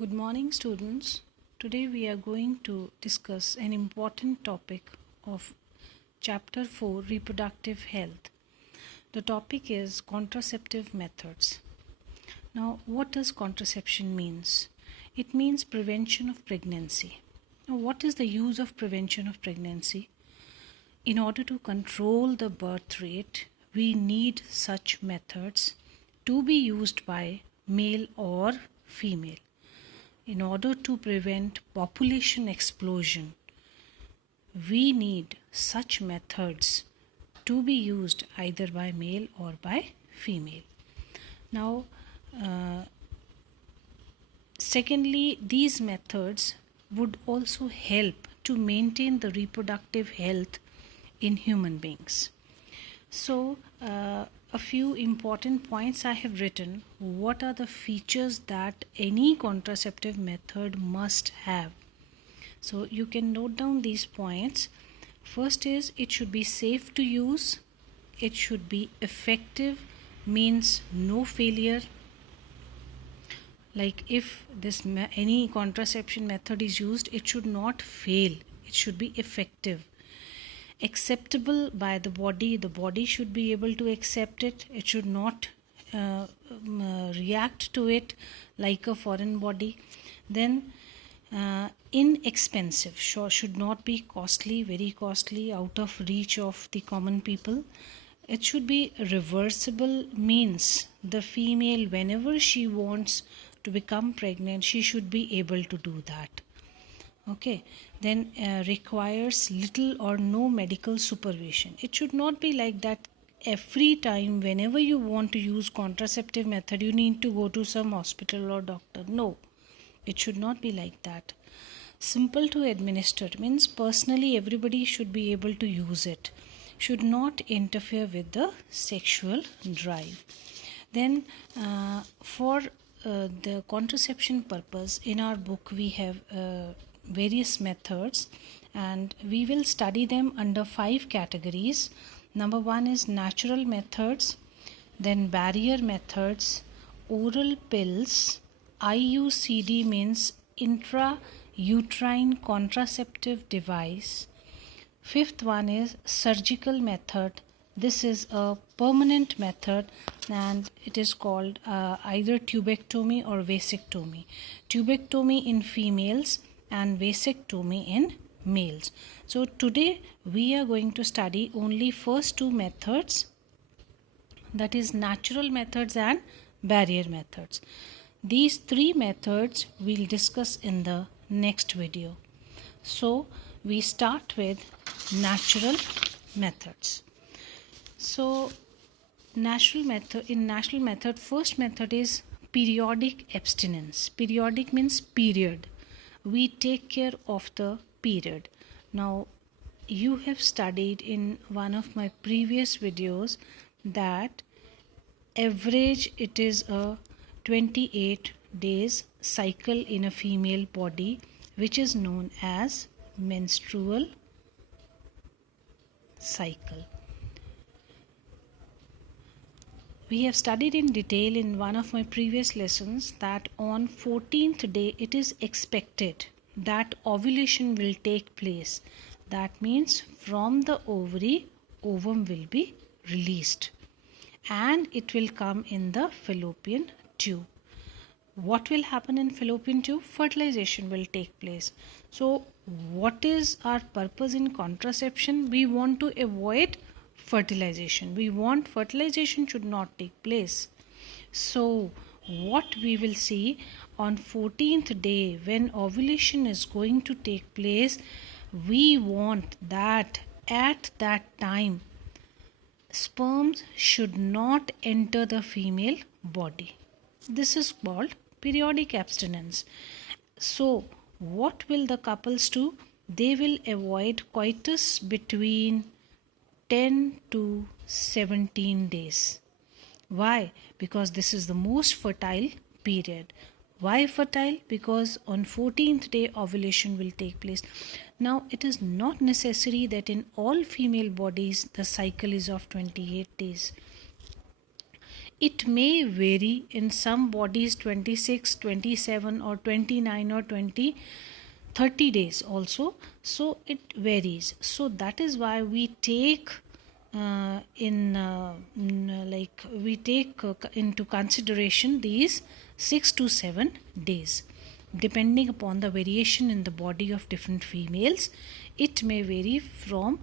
Good morning, students. Today we are going to discuss an important topic of Chapter 4 Reproductive Health. The topic is contraceptive methods. Now, what does contraception means? It means prevention of pregnancy. Now, what is the use of prevention of pregnancy? In order to control the birth rate, we need such methods to be used by male or female. In order to prevent population explosion, we need such methods to be used either by male or by female. Now, secondly, these methods would also help to maintain the reproductive health in human beings. So, a few important points I have written. What are the features that any contraceptive method must have? So, you can note down these points. First is it should be safe to use, it should be effective, means no failure. Like if any contraception method is used, it should not fail, it should be effective. Acceptable by the body should be able to accept it. It should not react to it like a foreign body. Then inexpensive, should not be costly, very costly, out of reach of the common people. It should be reversible, means the female, whenever she wants to become pregnant, she should be able to do that. Okay, then requires little or no medical supervision. It should not be like that every time whenever you want to use contraceptive method you need to go to some hospital or doctor. No, it should not be like that. Simple to administer, means personally everybody should be able to use it. Should not interfere with the sexual drive. Then for the contraception purpose, in our book we have various methods and we will study them under 5 categories. Number 1 is natural methods, then barrier methods, oral pills, IUCD means intrauterine contraceptive device. 5th one is surgical method. This is a permanent method and it is called either tubectomy or vasectomy. Tubectomy in females and vasectomy in males. So today we are going to study only first 2 methods, that is natural methods and barrier methods. These 3 methods we'll discuss in the next video. So we start with natural methods. So natural method, first method is periodic abstinence. Periodic means period. We take care of the period. Now you have studied in one of my previous videos that average it is a 28 days cycle in a female body, which is known as menstrual cycle. We have studied in detail in one of my previous lessons that on 14th day it is expected that ovulation will take place. That means from the ovary, ovum will be released and it will come in the fallopian tube. What will happen in fallopian tube? Fertilization will take place. So what is our purpose in contraception? We want to avoid fertilization. We want fertilization should not take place. So what we will see on 14th day when ovulation is going to take place, we want that at that time sperms should not enter the female body. This is called periodic abstinence. So what will the couples do? They will avoid coitus between 10 to 17 days. Why? Because this is the most fertile period. Why fertile? Because on 14th day ovulation will take place. Now it is not necessary that in all female bodies the cycle is of 28 days. it may vary in some bodies 26, 27, or 29 or 20, 30 days also. So it varies. So that is why we take we take into consideration these 6 to 7 days. Depending upon the variation in the body of different females, it may vary from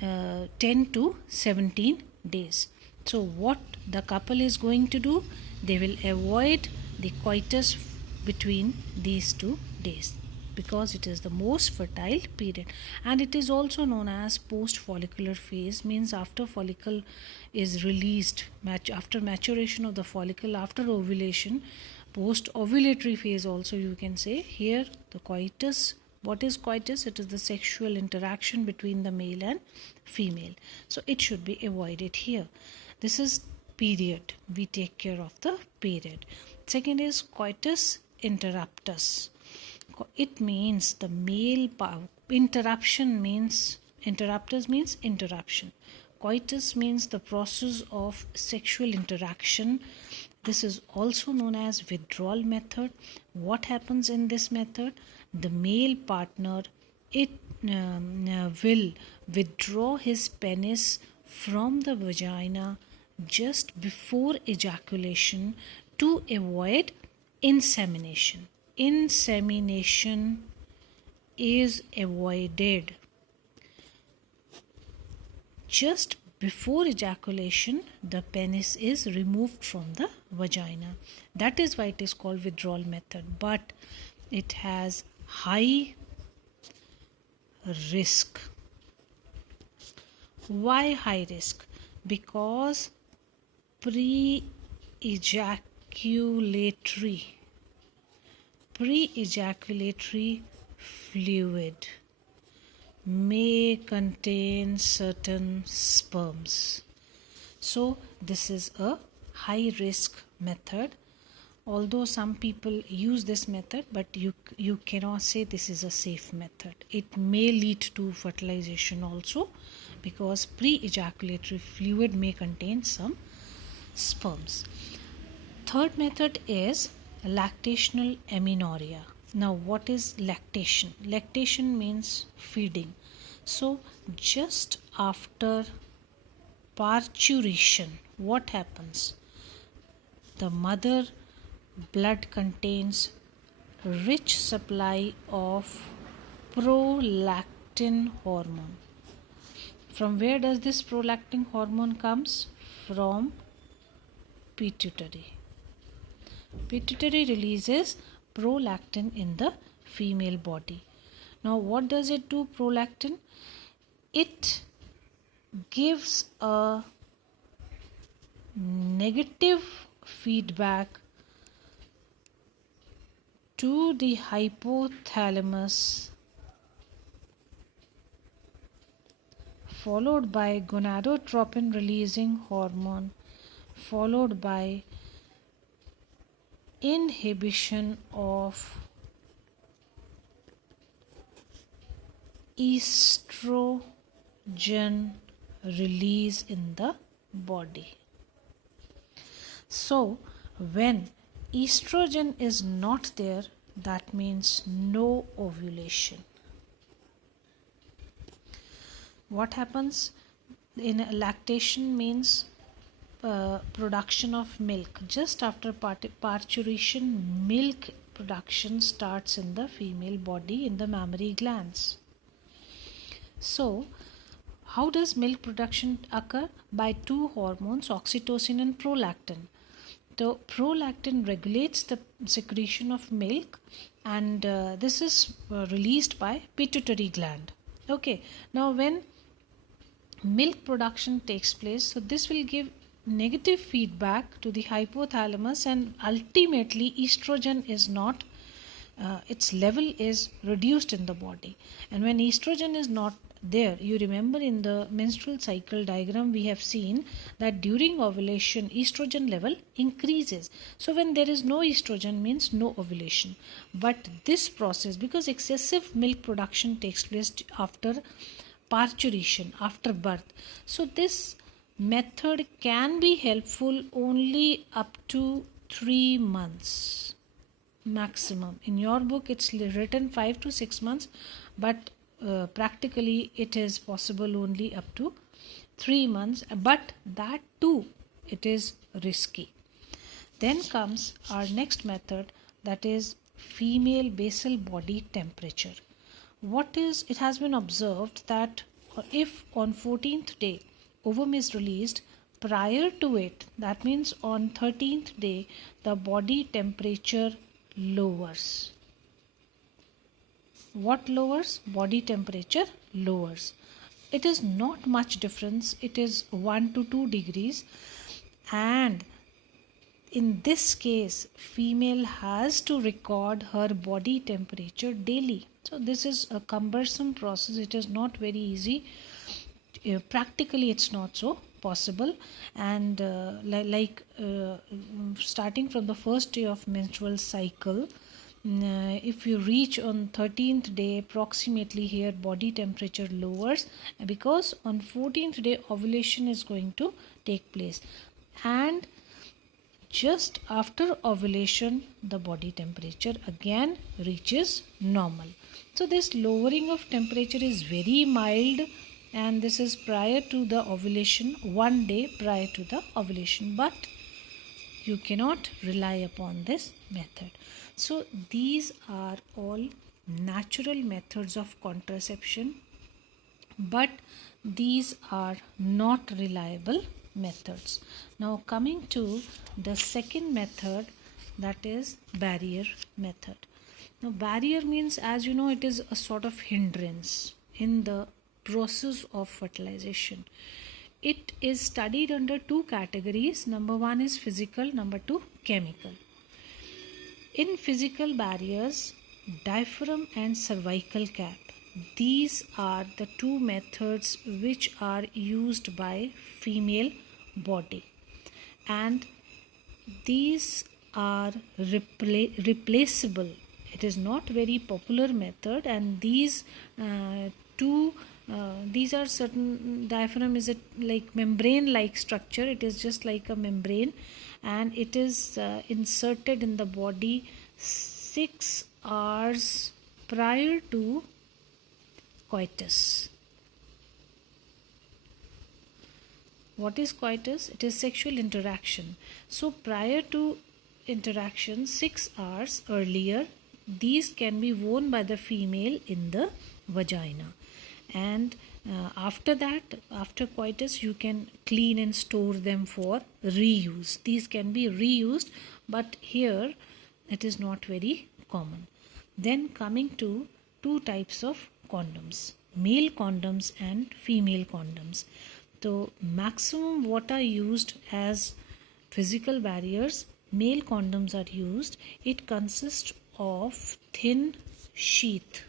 10 to 17 days. So what the couple is going to do, they will avoid the coitus between these 2 days, because it is the most fertile period, and it is also known as post follicular phase. Means after follicle is released, after maturation of the follicle, after ovulation, post ovulatory phase also you can say. Here the coitus, what is coitus? It is the sexual interaction between the male and female, so it should be avoided here. This is period, we take care of the period. Second is coitus interruptus. It means the male interruption means, interruptus means interruption. Coitus means the process of sexual interaction. This is also known as withdrawal method. What happens in this method? The male partner will withdraw his penis from the vagina just before ejaculation to avoid insemination. Insemination is avoided just before ejaculation. The penis is removed from the vagina. That is why it is called withdrawal method, but it has high risk. Why high risk? Because pre-ejaculatory fluid may contain certain sperms. So this is a high risk method. Although some people use this method, but you cannot say this is a safe method. It may lead to fertilization also, because pre-ejaculatory fluid may contain some sperms. Third method is lactational amenorrhea. Now what is lactation? Lactation means feeding. So just after parturition, what happens? The mother blood contains rich supply of prolactin hormone. From where does this prolactin hormone comes? From pituitary. Pituitary releases prolactin in the female body. Now what does it do, prolactin? It gives a negative feedback to the hypothalamus, followed by gonadotropin releasing hormone, followed by inhibition of estrogen release in the body. So when estrogen is not there, that means no ovulation. What happens in lactation means production of milk. Just after parturition, milk production starts in the female body, in the mammary glands. So how does milk production occur? By two hormones, oxytocin and prolactin. The prolactin regulates the secretion of milk, and this is released by pituitary gland. Okay, now when milk production takes place, so this will give negative feedback to the hypothalamus, and ultimately estrogen is not its level is reduced in the body. And when estrogen is not there, you remember in the menstrual cycle diagram we have seen that during ovulation estrogen level increases. So when there is no estrogen means no ovulation. But this process, because excessive milk production takes place after parturition, after birth, so this method can be helpful only up to 3 months maximum. In your book it's written 5 to 6 months, but practically it is possible only up to 3 months, but that too it is risky. Then comes our next method, that is female basal body temperature. What is, it has been observed that if on 14th day ovum is released, prior to it, that means on 13th day, the body temperature lowers. What lowers? Body temperature lowers. It is not much difference, it is 1 to 2 degrees, and in this case female has to record her body temperature daily. So this is a cumbersome process, it is not very easy. Practically it's not so possible, and starting from the first day of menstrual cycle, if you reach on 13th day approximately, here body temperature lowers, because on 14th day ovulation is going to take place, and just after ovulation the body temperature again reaches normal. So this lowering of temperature is very mild, and this is prior to the ovulation, 1 day prior to the ovulation, but you cannot rely upon this method. So these are all natural methods of contraception, but these are not reliable methods. Now coming to the second method, that is barrier method. Now barrier means, as you know, it is a sort of hindrance in the process of fertilization. It is studied under two categories. Number one is physical, number two chemical. In physical barriers, diaphragm and cervical cap, these are the two methods which are used by female body, and these are replaceable. It is not very popular method, and these these are certain. Diaphragm is a like membrane like structure, it is just like a membrane, and it is inserted in the body 6 hours prior to coitus. What is coitus? It is sexual interaction. So prior to interaction 6 hours earlier, these can be worn by the female in the vagina, and after that, after coitus, you can clean and store them for reuse. These can be reused, but here it is not very common. Then coming to two types of condoms, male condoms and female condoms. So maximum what are used as physical barriers, male condoms are used. It consists of thin sheath,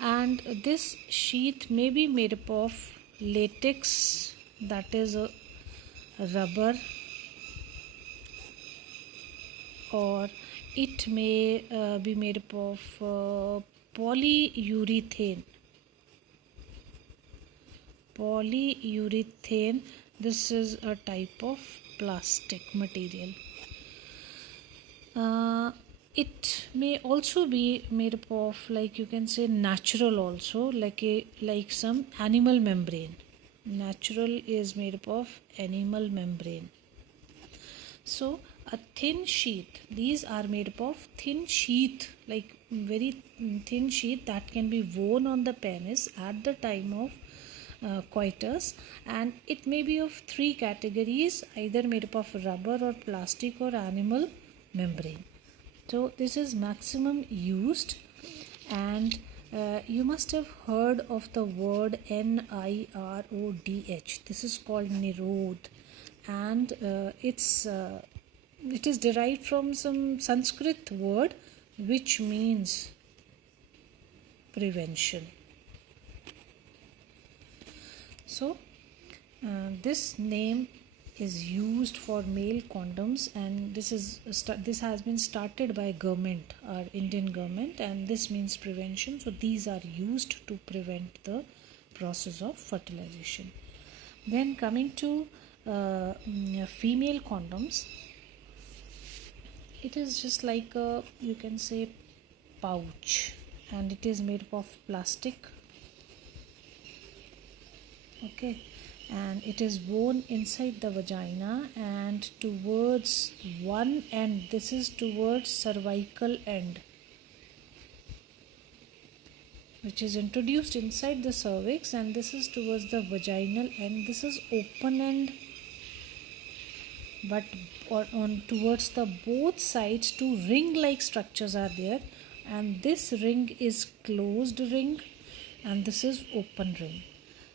and this sheath may be made up of latex, that is a rubber, or it may be made up of polyurethane. This is a type of plastic material. It may also be made up of, like you can say, natural also, like some animal membrane. Natural is made up of animal membrane. So a thin sheath, these are made up of thin sheath, like very thin sheath that can be worn on the penis at the time of coitus, and it may be of three categories, either made up of rubber or plastic or animal membrane. So this is maximum used, and you must have heard of the word NIRODH. This is called Nirodh, and it is derived from some Sanskrit word which means prevention. So this name is used for male condoms, and this has been started by government, our Indian government, and this means prevention. So these are used to prevent the process of fertilization. Then coming to female condoms, it is just like a, you can say, pouch, and it is made up of plastic. Okay, and it is worn inside the vagina and towards one end, this is towards cervical end, which is introduced inside the cervix, and this is towards the vaginal end. This is open end, but on towards the both sides two ring like structures are there, and this ring is closed ring and this is open ring.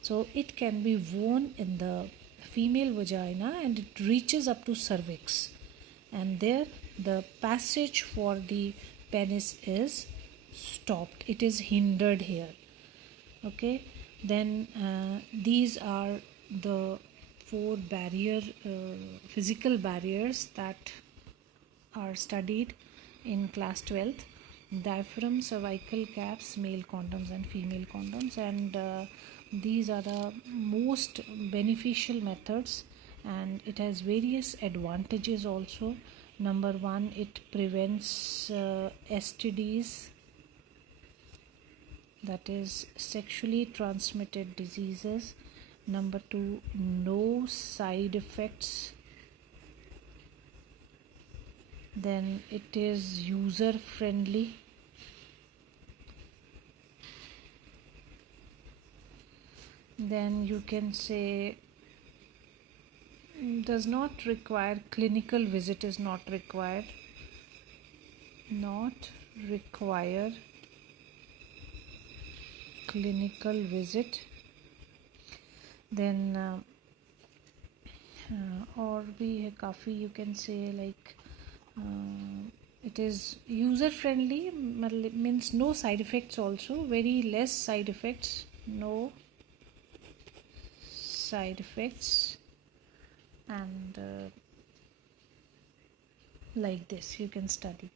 So it can be worn in the female vagina and it reaches up to cervix, and there the passage for the penis is stopped, it is hindered here. Okay, then these are the four physical barriers that are studied in class 12th: diaphragm, cervical caps, male condoms and female condoms. And these are the most beneficial methods, and it has various advantages also. Number one, it prevents STDs, that is sexually transmitted diseases. Number two, no side effects. Then it is user friendly. Then you can say does not require clinical visit, is not required, not require clinical visit. Then or भी है काफ़ी, you can say like it is user friendly, means no side effects also, very less side effects, no side effects, and like this you can study.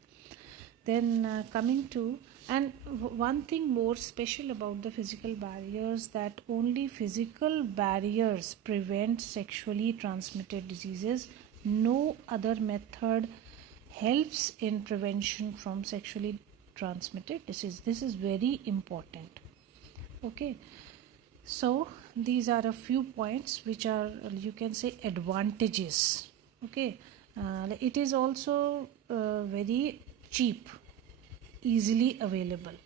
Then coming to, and one thing more special about the physical barriers, that only physical barriers prevent sexually transmitted diseases. No other method helps in prevention from sexually transmitted disease. This is very important. Okay, so these are a few points which are, you can say, advantages. Okay, it is also very cheap, easily available.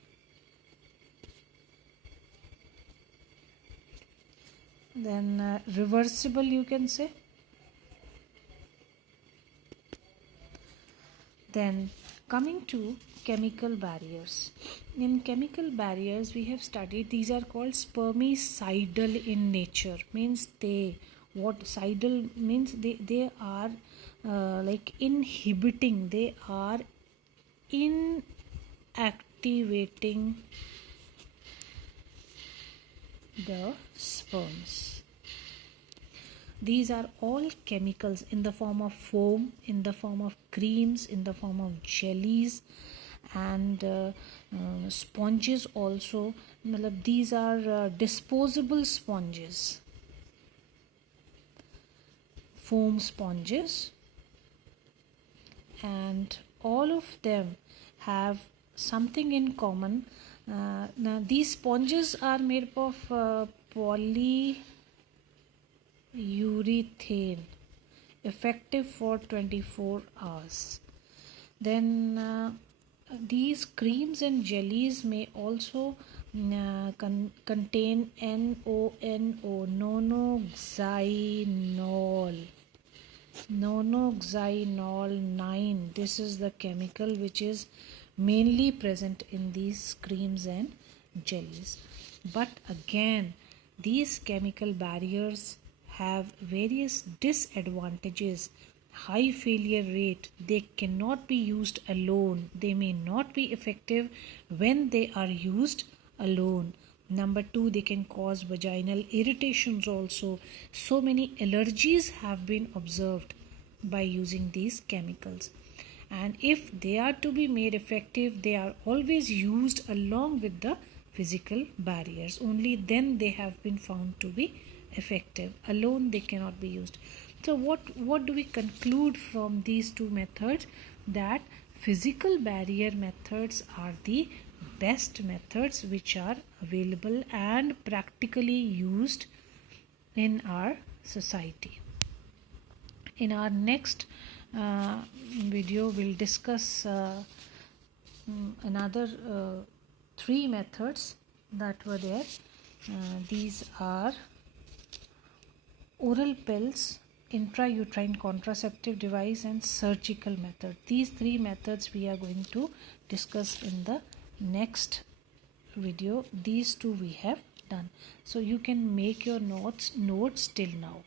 Then reversible, you can say. Then coming to chemical barriers. In chemical barriers we have studied, these are called spermicidal in nature, means they, what cidal means, they are like inhibiting, they are inactivating the sperms. These are all chemicals in the form of foam, in the form of creams, in the form of jellies, and sponges also. These are disposable sponges, foam sponges, and all of them have something in common. Now these sponges are made up of polyurethane, effective for 24 hours. Then these creams and jellies may also contain nonoxynol 9. This is the chemical which is mainly present in these creams and jellies. But again, these chemical barriers have various disadvantages. High failure rate, they cannot be used alone, they may not be effective when they are used alone. Number two, they can cause vaginal irritations also. So many allergies have been observed by using these chemicals, and if they are to be made effective, they are always used along with the physical barriers. Only then they have been found to be effective. Alone they cannot be used. So what do we conclude from these two methods? That physical barrier methods are the best methods which are available and practically used in our society. In our next video we'll discuss another three methods that were there. These are oral pills, intrauterine contraceptive device, and surgical method. These three methods we are going to discuss in the next video. These two we have done. So you can make your notes till now.